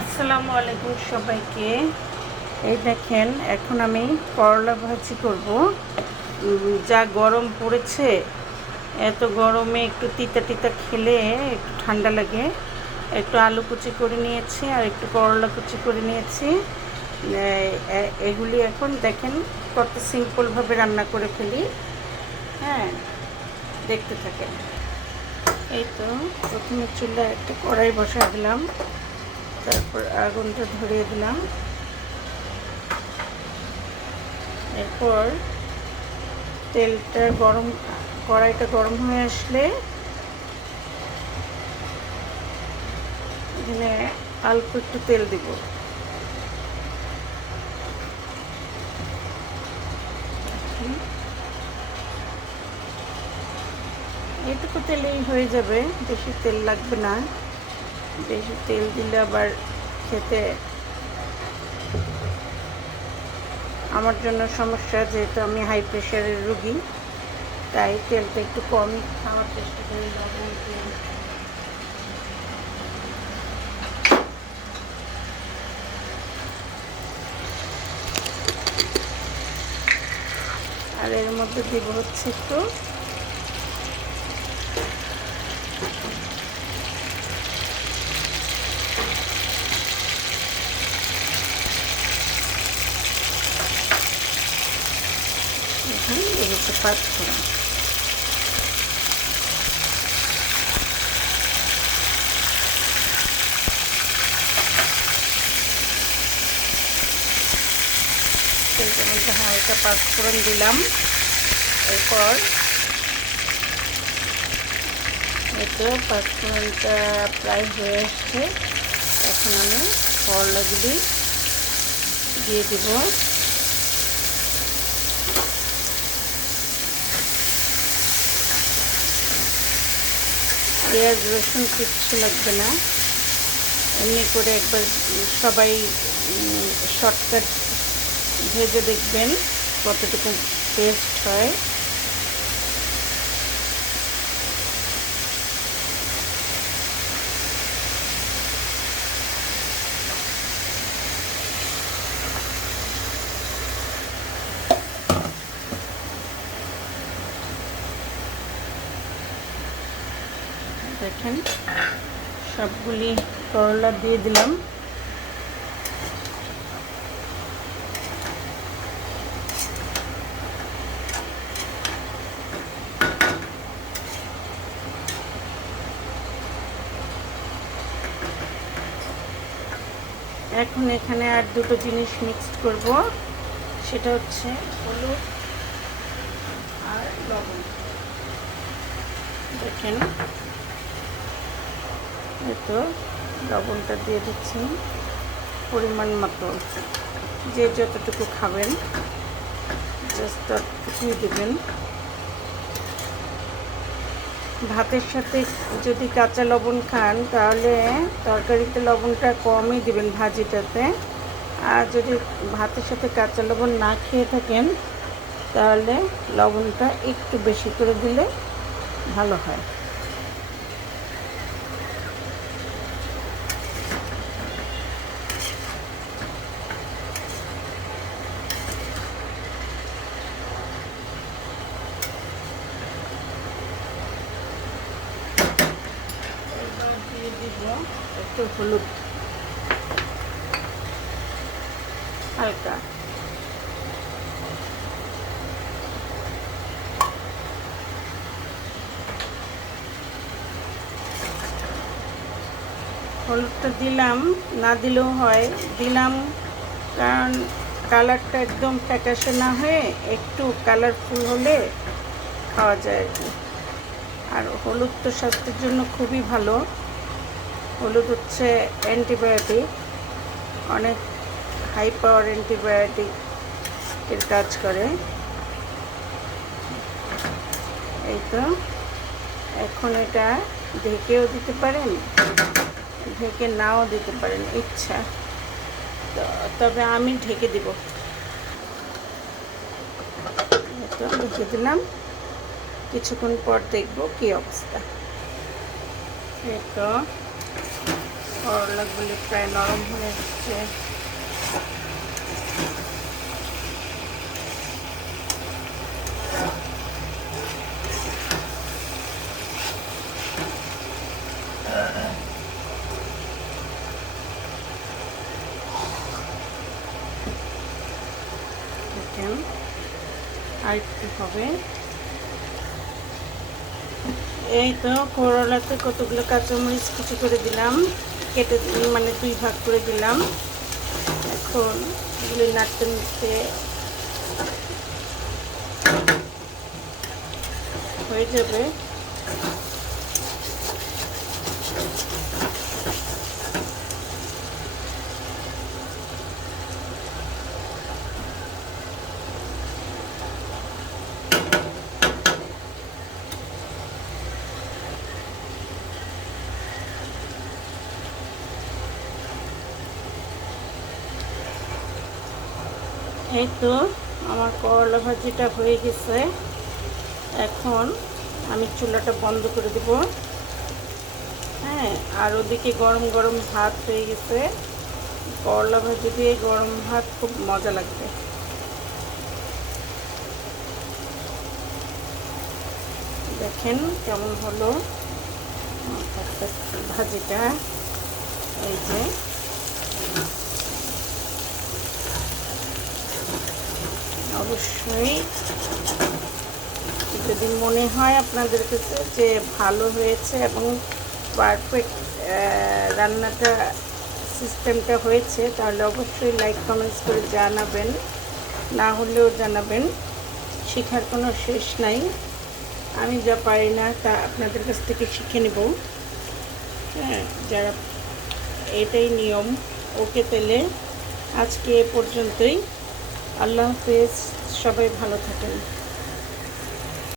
আসসালামু আলাইকুম সবাইকে। এই দেখেন, এখন আমি করলা ভাজি করব। যা গরম পড়েছে, এত গরমে একটু তিতা তিতা খেলে একটু ঠান্ডা লাগে। একটু আলু কুচি করে নিয়েছি আর একটু করলা কুচি করে নিয়েছি। এগুলি এখন দেখেন কত সিম্পলভাবে রান্না করে ফেলি। হ্যাঁ, দেখতে থাকেন। এই তো প্রথমে চুলায় একটা কড়াই বসা দিলাম, তারপর আগুনটা ধরিয়ে দিলাম। এরপর তেলটা গরম, কড়াইটা গরম হয়ে আসলে এখানে অল্প একটু তেল দিব। এইটুকু তেলেই হয়ে যাবে, বেশি তেল লাগবে না। বেশি তেল দিলে আবার খেতে আমার জন্য সমস্যা, যেহেতু আমি হাই প্রেশারের রুগী, তাই তেলটা একটু কম খাওয়ার চেষ্টা করি। লবণ, তেল আর এর মধ্যে দিব হচ্ছে একটু এখানে এগুলো পাঁচফোড়ন। তেলটার মধ্যে হালকা পাঁচফোড়ন দিলাম। এরপর এতে পাঁচফোড়নটা প্রায় হয়ে আসছে। এখন আমি করলাগুলি দিয়ে দেব। পেঁয়াজ রসুন কিচ্ছু লাগবে না, এমনি করে একবার সবাই শর্টকাট ভেজে দেখবেন কতটুকু টেস্ট হয়। দেখেন, সবগুলি করলা দিয়ে দিলাম। এখন এখানে আর দুটো জিনিস মিক্সড করব, সেটা হচ্ছে হলুদ আর লবণ। দেখেন, তো লবণটা দিয়ে দিচ্ছি পরিমাণ মতো, যে যতটুকু খাবেন জাস্ট ততটুকুই দেবেন। ভাতের সাথে যদি কাঁচা লবণ খান তাহলে তরকারিতে লবণটা কমই দিবেন ভাজিটাতে। আর যদি ভাতের সাথে কাঁচা লবণ না খেয়ে থাকেন তাহলে লবণটা একটু বেশি করে দিলে ভালো হয়। এবার দিয়ে দিব একটু হলুদ, হালকা। হলুদটা দিলাম, না দিলেও হয়, দিলাম কারণ কালারটা একদম ফ্যাকাশে না হয়ে একটু কালারফুল হলে খাওয়া যায় আর কি। আর হলুদ তো স্বাস্থ্যের জন্য খুবই ভালো। হলুদ হচ্ছে অ্যান্টিবায়োটিক, অনেক হাই পাওয়ার অ্যান্টিবায়োটিক এর কাজ করে। এই তো এখন এটা ঢেকেও দিতে পারেন, ঢেকে নাও দিতে পারেন ইচ্ছা, তবে আমি ঢেকে দিব। তো ঢেকে দিলাম, কিছুক্ষণ পর দেখব কি অবস্থা। এই তো করলাগুলি প্রায় নরম হয়ে যাচ্ছে। দেখেন আর একটু হবে। এই তো করলাতে কতগুলো কাঁচামরিচ কুচি করে দিলাম, কেটে মানে 2 ভাগ করে দিলাম। এখন এগুলি নাড়তে নাড়তে হয়ে যাবে। এই তো আমার করলা ভাজিটা হয়ে গেছে। এখন আমি চুলাটা বন্ধ করে দেব। হ্যাঁ, আর ওদিকে গরম গরম ভাত হয়ে গেছে। করলা ভাজি দিয়ে গরম ভাত খুব মজা লাগবে। দেখেন কেমন হলো ভাজিটা। এই যে অবশ্যই যদি মনে হয় আপনাদের কাছে যে ভালো হয়েছে এবং পারফেক্ট রান্নাটা সিস্টেমটা হয়েছে, তাহলে অবশ্যই লাইক কমেন্টস করে জানাবেন, না হলেও জানাবেন। শেখার কোনো শেষ নাই, আমি যা পারি না তা আপনাদের কাছ থেকে শিখে নেব। হ্যাঁ, যারা এটাই নিয়ম। ওকে, তাহলে আজকে এ পর্যন্তই। আল্লাহ হাফেজ, সবাই ভালো থাকেন।